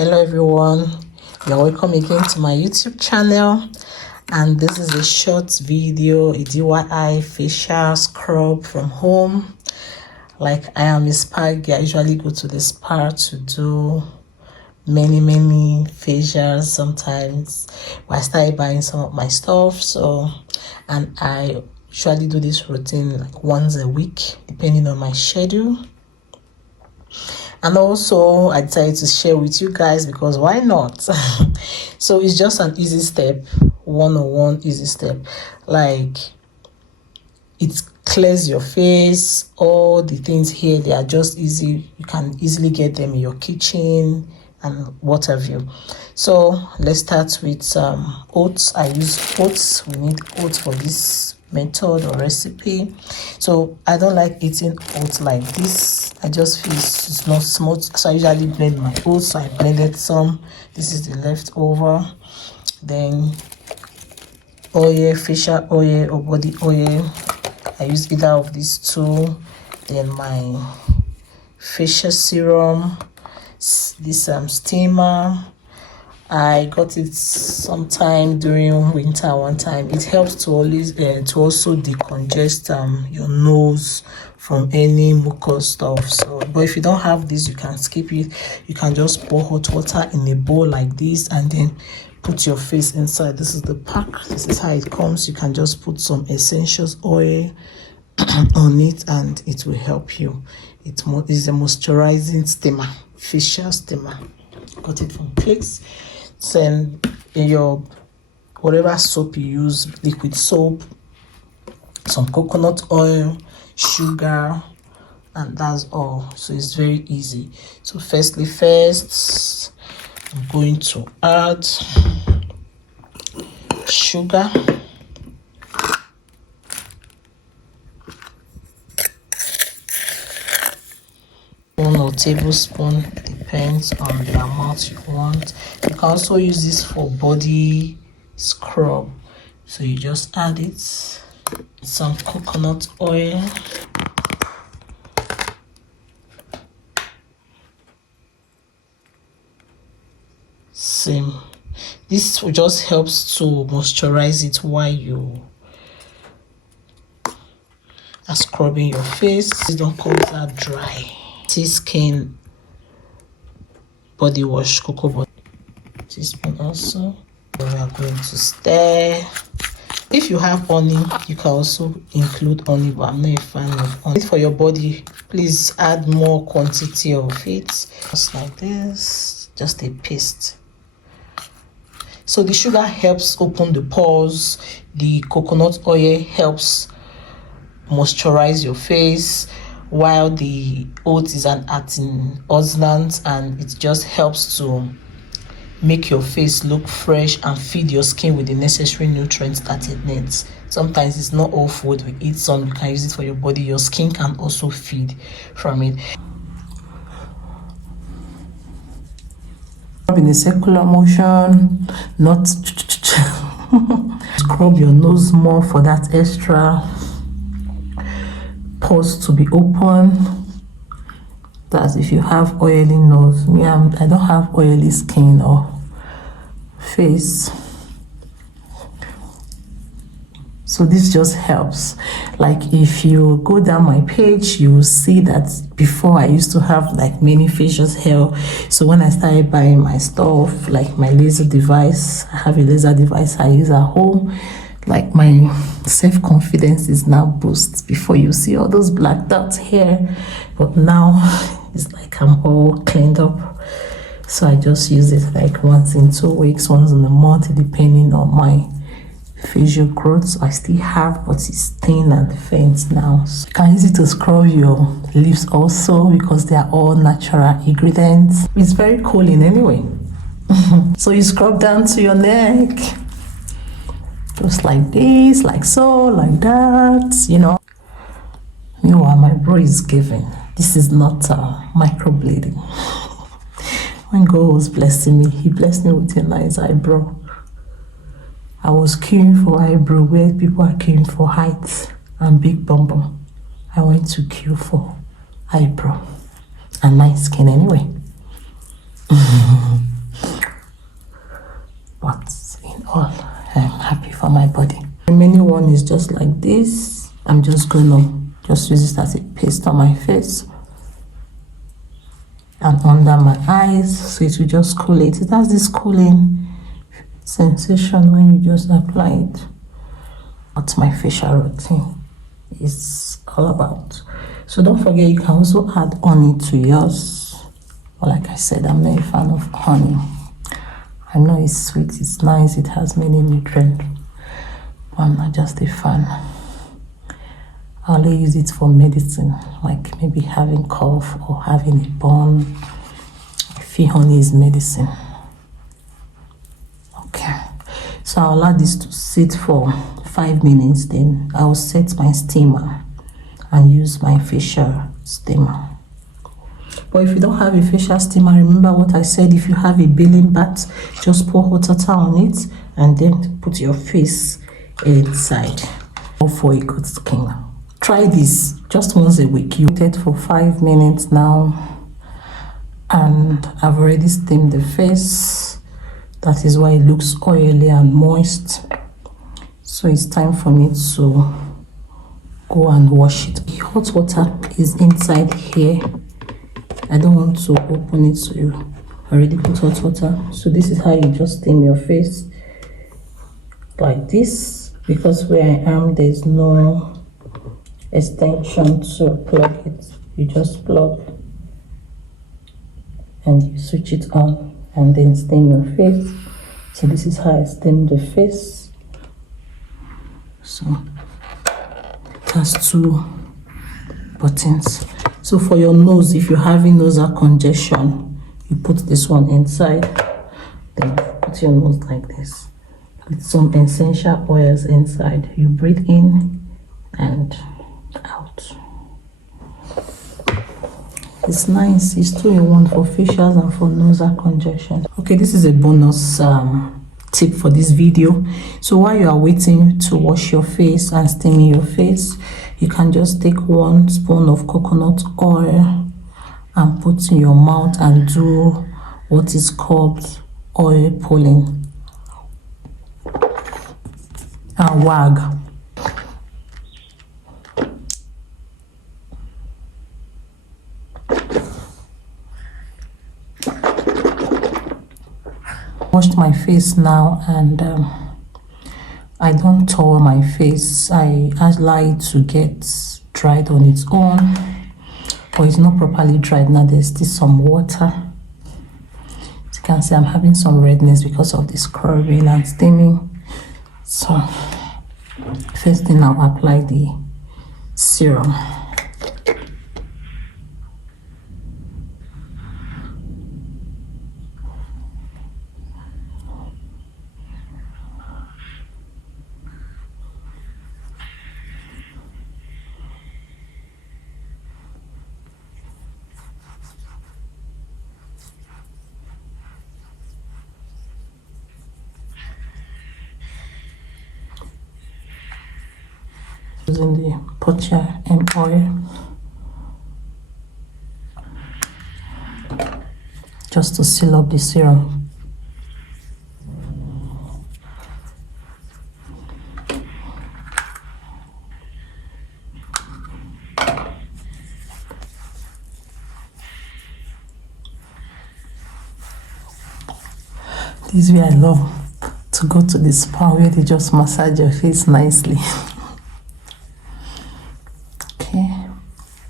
Hello everyone, you're welcome again to my YouTube channel, and this is a short video, a DIY facial scrub from home. Like, I am a spa girl. I usually go to the spa to do many facials sometimes. But I started buying some of my stuff, and I usually do this routine like once a week depending on my schedule. And also I decided to share with you guys because why not? So it's just an easy step, one-on-one easy step. Like, it clears your face. All the things here, they are just easy. You can easily get them in your kitchen and what have you. So let's start with oats. I use oats. We need oats for this method or recipe. So I don't like eating oats like this. I just feel it's not smooth, so I usually blend my oats. So I blended some. This is the leftover. Then oil, facial oil or body oil. I use either of these two. Then my facial serum, this steamer. I got it sometime during winter one time. It helps to always to also decongest your nose from any mucus stuff. So, but if you don't have this, you can skip it. You can just pour hot water in a bowl like this and then put your face inside. This is the pack. This is how it comes. You can just put some essentials oil on it and it will help you. It is a moisturizing steamer, facial steamer. Got it from Clicks. Send your whatever soap you use, liquid soap, some coconut oil, sugar, and that's all. So it's very easy. So first, I'm going to add sugar. 1 tablespoon, depends on the amount you want. You can also use this for body scrub. So you just add it. Some coconut oil. Same. This just helps to moisturize it while you are scrubbing your face. You don't come out dry. Skin body wash, cocoa butter teaspoon also. We are going to stir. If you have honey, you can also include honey, but I'm not a fan of honey. For your body, please add more quantity of it, just like this, just a paste. So the sugar helps open the pores. The coconut oil helps moisturize your face, while the oat is an antioxidant and it just helps to make your face look fresh and feed your skin with the necessary nutrients that it needs. Sometimes it's not all food we eat, some you can use it for your body. Your skin can also feed from it. In a circular motion, not scrub your nose more for that extra pores to be open. That's if you have oily nose. I don't have oily skin or face, so this just helps. Like, if you go down my page, you will see that before I used to have like many facials hair. So when I started buying my stuff, like my laser device, I have a laser device I use at home. Like, my self-confidence is now boost. Before, you see all those black dots here, but now it's like I'm all cleaned up. So I just use it like once in 2 weeks, once in a month, depending on my facial growth. I still have, but it's thin and faint now. So you can use it to scrub your lips also, because they are all natural ingredients. It's very cooling anyway. So you scrub down to your neck, just like this, like so, like that, you know. Meanwhile, my bro is giving. This is not microblading. When God was blessing me, he blessed me with a nice eyebrow. I was queuing for eyebrow where people are queuing for height and big bum bum. I went to queue for eyebrow and nice skin anyway. for my body. The remaining one is just like this. I'm just gonna use it as a paste on my face and under my eyes, so it will just cool it. It has this cooling sensation when you just apply it. What my facial routine is all about. So don't forget, you can also add honey to yours. But like I said, I'm not a fan of honey. I know it's sweet, it's nice, it has many nutrients, but I'm not just a fan. I only use it for medicine, like maybe having cough or having a burn. I feel honey is medicine. Okay, so I'll allow this to sit for 5 minutes, then I'll set my steamer and use my facial steamer. But if you don't have a facial steamer, remember what I said. If you have a baling bath, just pour hot water on it and then put your face inside for a good skin. Try this just once a week. You waited for 5 minutes now, and I've already steamed the face. That is why it looks oily and moist. So it's time for me to go and wash it. The hot water is inside here. I don't want to open it, so you already put hot water. So this is how you just steam your face, like this, because where I am there's no extension to plug it. You just plug and you switch it on and then steam your face. So this is how I steam the face. So it has 2 buttons. So for your nose, if you're having nasal congestion, you put this one inside, then put your nose like this with some essential oils inside. You breathe in and out. It's nice. It's 2-in-1 for facials and for nasal congestion. Okay, this is a bonus tip for this video. So while you are waiting to wash your face and steaming your face, you can just take 1 spoon of coconut oil and put in your mouth and do what is called oil pulling and wag. Washed my face now, and I don't towel my face. I allow it to get dried on its own, but it's not properly dried now. There's still some water. As you can see, I'm having some redness because of the scrubbing and steaming. So first thing, I'll apply the serum. Using the Potcha M oil just to seal up the serum. This is where I love to go to the spa, where they just massage your face nicely.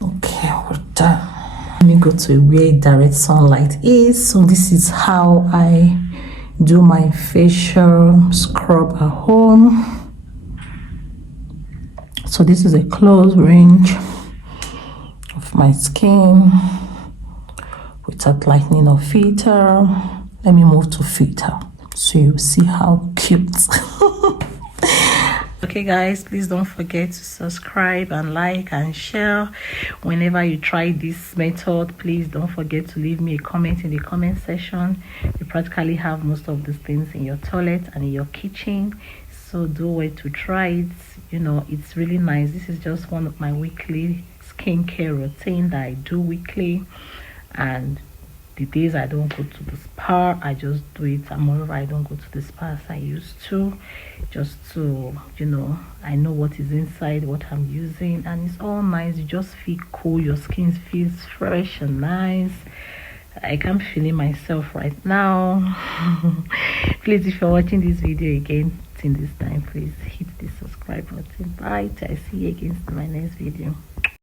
Okay, we're done. Let me go to where direct sunlight is. So this is how I do my facial scrub at home. So this is a close range of my skin without lightening or filter. Let me move to filter so you see how cute. Okay guys, please don't forget to subscribe and like and share. Whenever you try this method, please don't forget to leave me a comment in the comment section. You practically have most of these things in your toilet and in your kitchen, so do wait to try it. You know, it's really nice. This is just one of my weekly skincare routine that I do weekly, and the days I don't go to the spa, I just do it. And moreover, I don't go to the spa as I used to, just to, you know, I know what is inside, what I'm using, and it's all nice. You just feel cool, your skin feels fresh and nice. Like I'm feeling myself right now. Please, if you're watching this video again in this time, please hit the subscribe button. Bye, I see you again in my next video.